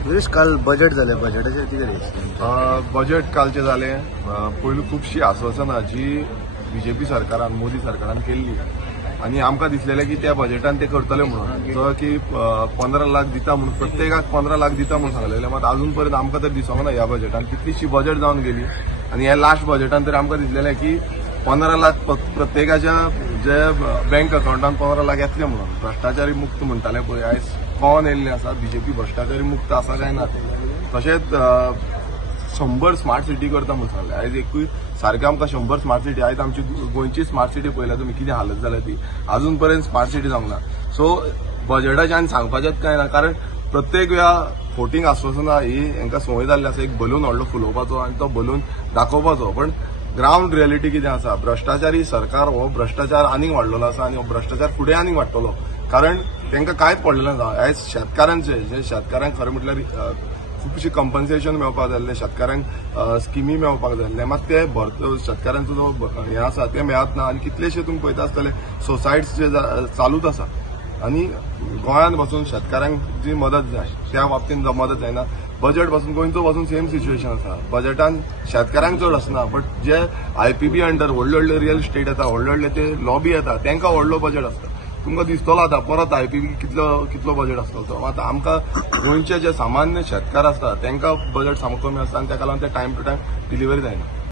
गिरीश, काल बजेट झाले, बजेटाचेर कितें रेट? बजेट कालचे जाले. पयलू खुबशीं आश्वासनां जी बीजेपी सरकारान, मोदी सरकारान केल्ली आनी आमकां दिसलेलें की त्या बजेटान ते करतले म्हणून, जो की 15 लाख दिता म्हणून, प्रत्येकाक 15 लाख दिता म्हणून सांगलेले. मात अजून पर्यंत आमकां तर दिसोंक ना ह्या बजेटान. कितलीशी बजेट जावन गेली आनी ह्या लास्ट बजेटान तरी आमकां दिसलेलें की 15 लाख प्रत्येकाच्या जे बँक अकाउंटान 15 लाख येतले म्हणून. भ्रष्टाचारी मुक्त म्हणटाले पळय, आयज कोण येयल्ले आसा, बीजेपी भ्रष्टाचारी मुक्त आसा काय ना. तशेंच 100 स्मार्ट सिटी करता म्हणून सांगले. आयज एकूय सारकें आमकां 100 स्मार्ट सिटी, आयज आमची गोंयची स्मार्ट सिटी पळयल्या तुमी कितें हालत जाल्या ती. अजून पर्यंत स्मार्ट सिटी जावंक ना. सो बजेटाचें आनी सांगपाचेंच काय ना, कारण प्रत्येक वेळा फोटींग आश्वासनां ही हांकां संवय जाल्ली आसा. एक बलून व्हडलो फुलोवपाचो आनी तो बलून दाखोवपाचो, पण ग्राउंड रियलिटी कितें आसा. भ्रष्टाचारी सरकार हो भ्रष्टाचार आनीक वाडलेलो आसा आनी हो भ्रष्टाचार फुडें आनीक वाडटलो, कारण तांकां कांयच पडलेलें ना. आयज शेतकारांचे जे शेतकारांक खरें म्हटल्यार खुबशे कंपन्सेशन मेळपाक जाल्ले, शेतकारांक स्किमी मेळपाक जाल्ले, मात ते शेतकारांचो जो हें आसा ते मेळत ना. आनी कितलेशे तुमी पळयता आसतले सोसायट्स जे चालूच आसा आनी गोंयांत बसून शेतकारांक जी मदत जाय त्या बाबतींत मदत जायना. बजेट बसून गोंयचो बसून सेम सिच्युएशन आसा. बजेटान शेतकारांक चड आसना, बट जे आयपीबी अंडर व्हडले व्हडले रियल इस्टेट येता, व्हडले व्हडले ते लॉबी येता, तांकां व्हडलो बजेट आसता. तुमकां दिसतलो आतां परत आयपीबी कितलो बजेट आसतलो तो. आतां आमकां गोंयचे जे सामान्य शेतकार आसता तांकां बजेट सामको कमी आसता आनी ताका लागून ते टायम टू टायम डिलिव्हरी जायना.